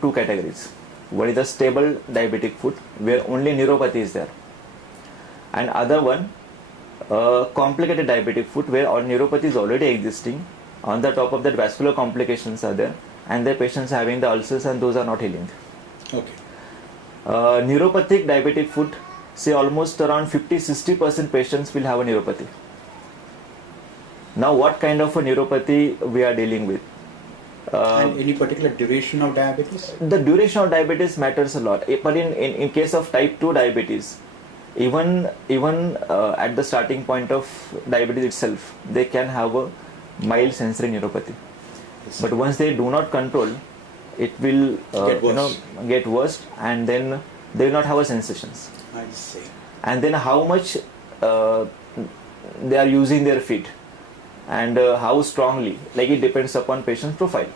two categories. One is the stable diabetic foot where only neuropathy is there, and other one complicated diabetic foot where all neuropathy is already existing. On the top of that, vascular complications are there, and the patients having the ulcers, and those are not healing. Okay. Neuropathic diabetic foot, say almost around 50-60% patients will have a neuropathy. Now, what kind of a neuropathy we are dealing with? And any particular duration of diabetes? The duration of diabetes matters a lot. But in case of type 2 diabetes, even at the starting point of diabetes itself, they can have a mild sensory neuropathy. Yes. But once they do not control, it will get worse, and then they will not have a sensations. I see. And then how much they are using their feet, and how strongly, like it depends upon patient's profile,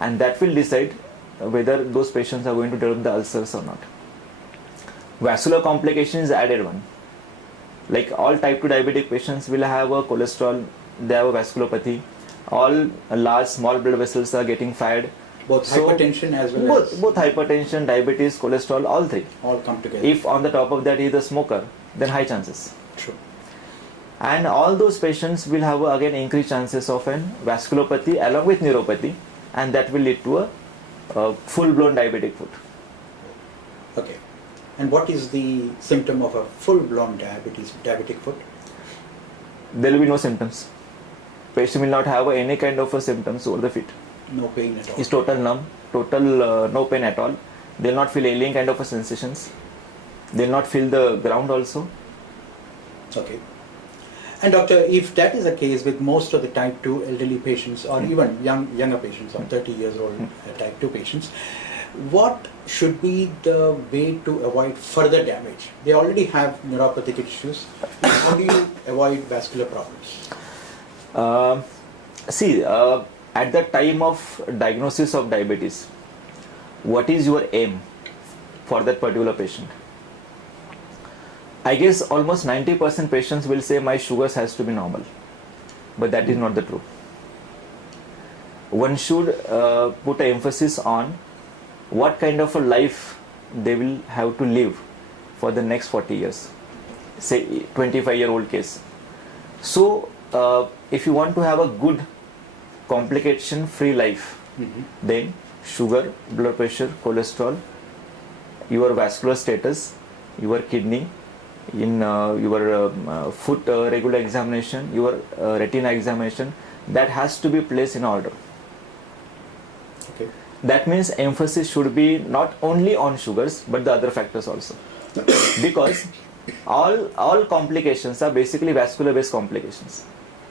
and that will decide whether those patients are going to develop the ulcers or not. Vascular complications is added one. Like all type 2 diabetic patients will have a cholesterol, they have a vasculopathy, all large small blood vessels are getting fired. Both hypertension as well as... Both hypertension, diabetes, cholesterol, all three. All come together. If on the top of that he is a smoker, then high chances. True. And all those patients will have again increased chances of an vasculopathy along with neuropathy, and that will lead to a full-blown diabetic foot. Okay. And what is the symptom of a full-blown diabetic foot? There will be no symptoms. Patient will not have any kind of a symptoms over the feet. No pain at all. It's total numb, no pain at all. They'll not feel alien kind of a sensations. They'll not feel the ground also. Okay. And doctor, if that is the case with most of the type 2 elderly patients, or even younger patients, or 30 years old type 2 patients, what should be the way to avoid further damage? They already have neuropathic issues. How do you avoid vascular problems? At the time of diagnosis of diabetes, what is your aim for that particular patient? I guess almost 90% patients will say my sugars has to be normal, but that is not the truth. One should put an emphasis on what kind of a life they will have to live for the next 40 years, say 25-year-old case. So if you want to have a good complication-free life, then sugar, blood pressure, cholesterol, your vascular status, your kidney, in your foot regular examination, your retina examination, that has to be placed in order. Okay. That means emphasis should be not only on sugars but the other factors also, because all complications are basically vascular based complications,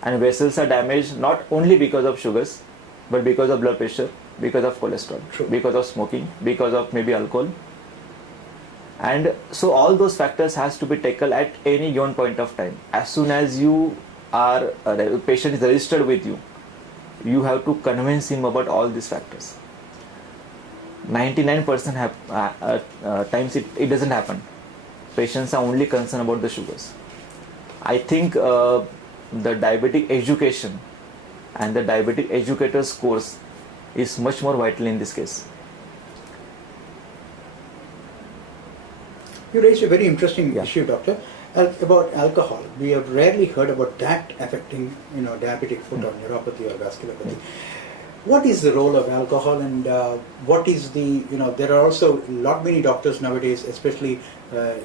and vessels are damaged not only because of sugars but because of blood pressure, because of cholesterol, True. because of smoking, because of maybe alcohol. And so all those factors has to be tackled at any given point of time. As soon as you are a patient is registered with you, you have to convince him about all these factors. 99% times it doesn't happen. Patients are only concerned about the sugars. I think the diabetic education and the diabetic educators course is much more vital in this case. You raised a very interesting Yeah. issue, doctor, about alcohol. We have rarely heard about that affecting, diabetic foot or neuropathy or vasculopathy. What is the role of alcohol, and what is the, there are also many doctors nowadays, especially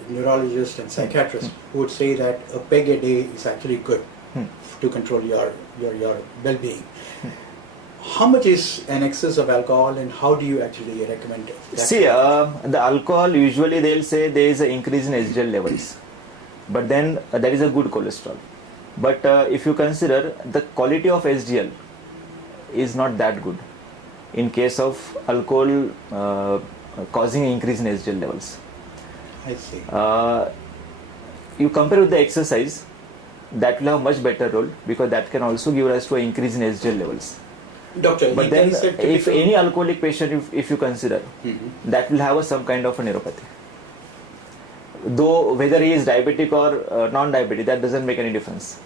neurologists and psychiatrists, who would say that a peg a day is actually good to control your well-being. How much is an excess of alcohol, and how do you actually recommend that? See, the alcohol, usually they'll say there is an increase in HDL levels, but then there is a good cholesterol. But if you consider the quality of HDL is not that good in case of alcohol causing increase in HDL levels. I see. You compare with the exercise, that will have much better role, because that can also give rise to an increase in HDL levels. Doctor, But then if any alcoholic patient, if you consider, that will have some kind of a neuropathy. Though whether he is diabetic or non-diabetic, that doesn't make any difference.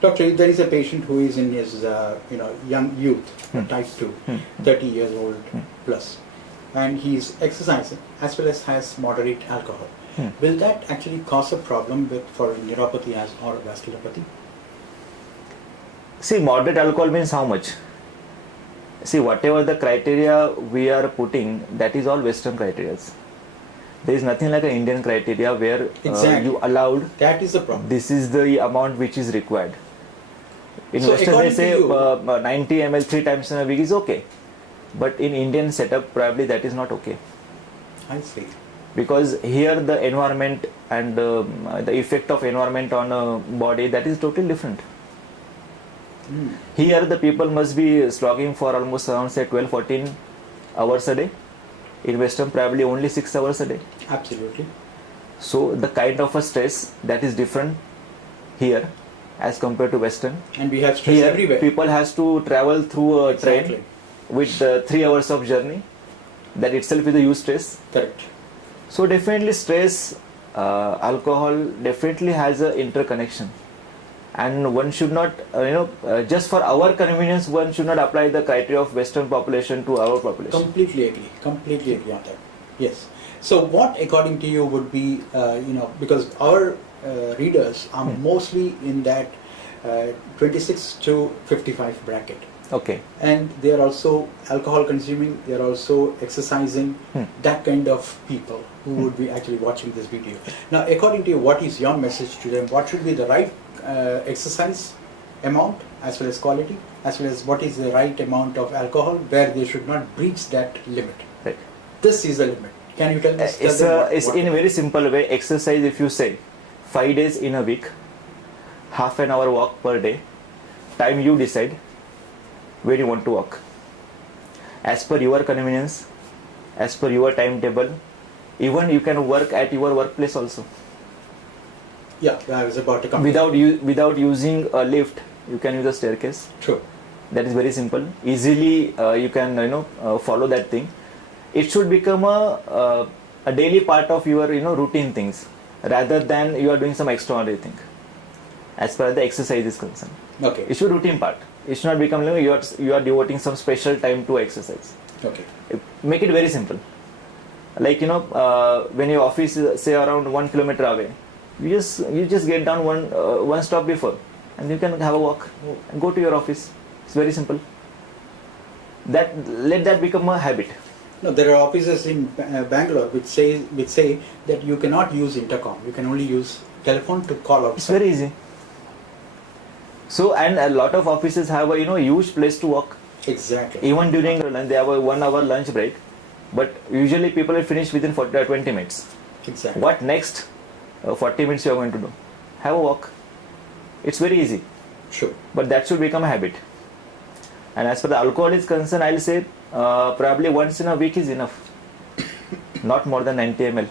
Doctor, there is a patient who is in his young youth, type 2, 30 years old plus, and he is exercising as well as has moderate alcohol. Will that actually cause a problem for neuropathy as or vasculopathy? See, moderate alcohol means how much? See, whatever the criteria we are putting, that is all Western criteria. There is nothing like an Indian criteria where Exactly. you allowed That is the problem. this is the amount which is required. In So Western they according to say you- 90 ml 3 times in a week is okay. But in Indian setup probably that is not okay. I see. Because here the environment and the effect of environment on a body, that is totally different. Here the people must be slogging for almost around say 12-14 hours a day. In Western probably only 6 hours a day. Absolutely. So the kind of a stress that is different here as compared to Western. And we have stress Here everywhere. people has to travel through a Exactly. train with 3 hours of journey. That itself is a huge stress. Correct. So definitely stress, alcohol definitely has a interconnection, and one should not, just for our convenience, one should not apply the criteria of Western population to our population. Completely agree. Completely agree on that. Yes. So, what, according to you, would be, because our readers are mostly in that 26 to 55 bracket, Okay. and they are also alcohol consuming, they are also exercising, that kind of people who would be actually watching this video. Now, according to you, what is your message to them? What should be the right exercise amount as well as quality, as well as what is the right amount of alcohol where they should not breach that limit? Right. This is the limit. Can you tell us? It's in a very simple way. Exercise, if you say 5 days in a week, half an hour walk per day, time you decide where you want to walk. As per your convenience, as per your timetable, even you can work at your workplace also. Yeah, I was about to come. Without using a lift, you can use a staircase. True. That is very simple. Easily you can follow that thing. It should become a daily part of your routine things, rather than you are doing some extraordinary thing. As far as the exercise is concerned, Okay. it should routine part. It should not become you are devoting some special time to exercise. Okay. Make it very simple. Like when your office is say around 1 kilometer away, you just get down one stop before, and you can have a walk and go to your office. It's very simple. Let that become a habit. No, there are offices in Bangalore which say that you cannot use intercom. You can only use telephone to call out. It's very easy. So, and a lot of offices have a huge place to walk. Exactly. Even during lunch, they have a 1 hour lunch break, but usually people will finish within 20 minutes. Exactly. What next 40 minutes you are going to do? Have a walk. It's very easy, Sure. but that should become a habit. And as for the alcohol is concerned, I'll say probably once in a week is enough, not more than 90 ml,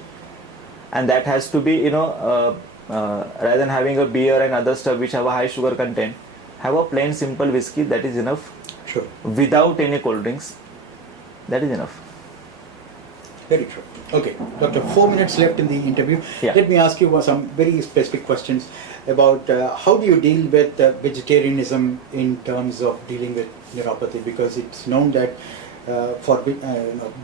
and that has to be rather than having a beer and other stuff which have a high sugar content, have a plain simple whiskey, that is enough, Sure. without any cold drinks. That is enough. Very true. Okay, Doctor, 4 minutes left in the interview. Yeah. Let me ask you some very specific questions about how do you deal with vegetarianism in terms of dealing with neuropathy, because it's known that for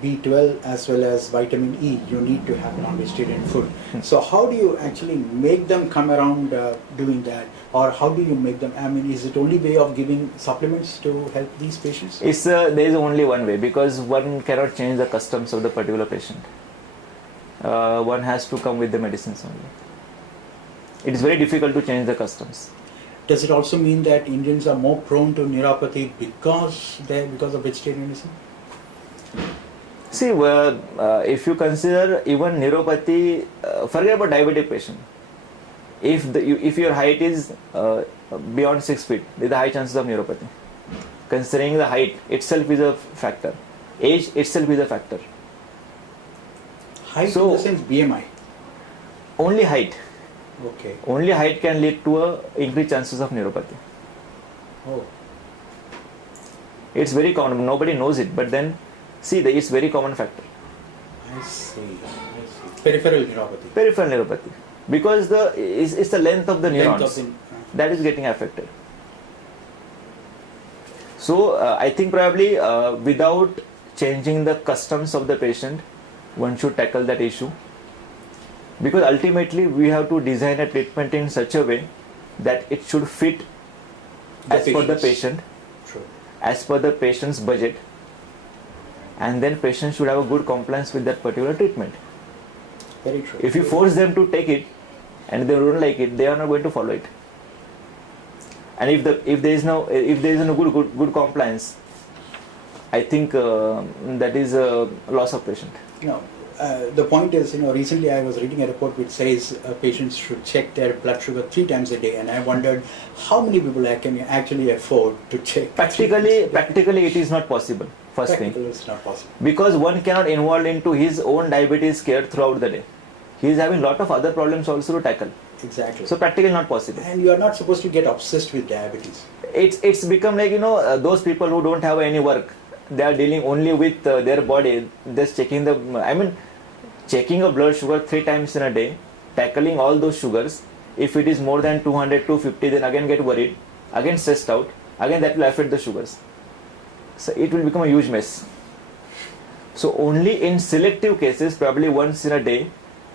B12 as well as vitamin E, you need to have non-vegetarian food. So how do you actually make them come around doing that, or how do you make them? I mean, is it only way of giving supplements to help these patients? There is only one way, because one cannot change the customs of the particular patient. One has to come with the medicines only. It is very difficult to change the customs. Does it also mean that Indians are more prone to neuropathy because of vegetarianism? See, if you consider even neuropathy, forget about diabetic patient. If your height is beyond 6 feet, there is a high chances of neuropathy. Considering the height itself is a factor. Age itself is a factor. Height So- in the sense BMI. Only height. Okay. Only height can lead to increased chances of neuropathy. Oh. It's very common. Nobody knows it, but then see, it's very common factor. I see. Peripheral neuropathy. Peripheral neuropathy, because it's the length of the neurons. Length of that is getting affected. So I think probably without changing the customs of the patient, one should tackle that issue, because ultimately we have to design a treatment in such a way that it should fit as per the patient, True. as per the patient's budget, and then patient should have a good compliance with that particular treatment. Very true. If you force them to take it and they don't like it, they are not going to follow it. And if there is no good compliance, I think that is a loss of patient. The point is, recently I was reading a report which says patients should check their blood sugar 3 times a day, and I wondered how many people can actually afford to check. Practically it is not possible. First thing, it's not possible, because one cannot involve into his own diabetes care throughout the day. He is having lot of other problems also to tackle. Exactly. So practically not possible. And you are not supposed to get obsessed with diabetes. It's become like those people who don't have any work, they are dealing only with their body, just checking checking a blood sugar 3 times in a day, tackling all those sugars. If it is more than 200, 250, then again get worried, again stressed out, again that will affect the sugars. So it will become a huge mess. So only in selective cases, probably once in a day,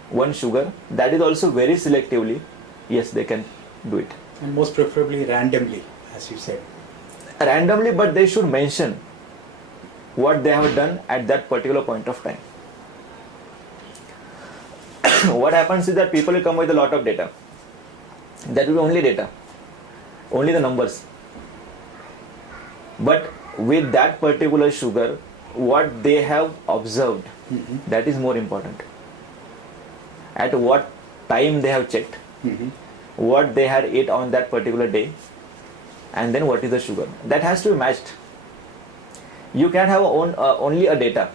one sugar, that is also very selectively, yes, they can do it. And most preferably randomly, as you said. Randomly, but they should mention what they have done at that particular point of time. What happens is that people will come with a lot of data. That will be only data, only the numbers. But with that particular sugar, what they have observed, that is more important. At what time they have checked, what they had ate on that particular day, and then what is the sugar. That has to be matched. You can't have only a data.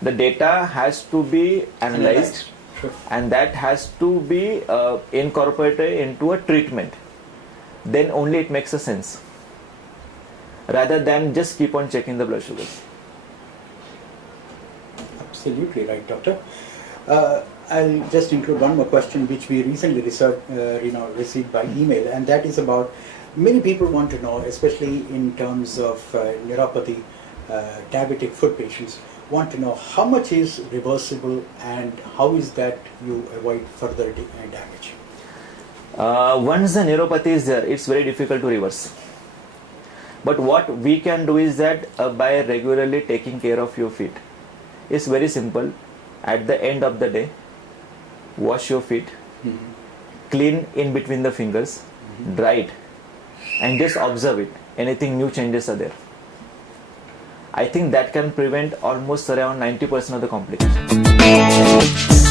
The data has to be analyzed, and that has to be incorporated into a treatment. Then only it makes a sense, rather than just keep on checking the blood sugars. Absolutely right, doctor. I'll just include one more question which we recently received by email, and that is about, many people want to know, especially in terms of neuropathy, diabetic foot patients, want to know how much is reversible and how is that you avoid further damage. Once the neuropathy is there, it's very difficult to reverse. But what we can do is that by regularly taking care of your feet, it's very simple. At the end of the day, wash your feet, clean in between the fingers, dry it, and just observe it. Anything new changes are there. I think that can prevent almost around 90% of the complications.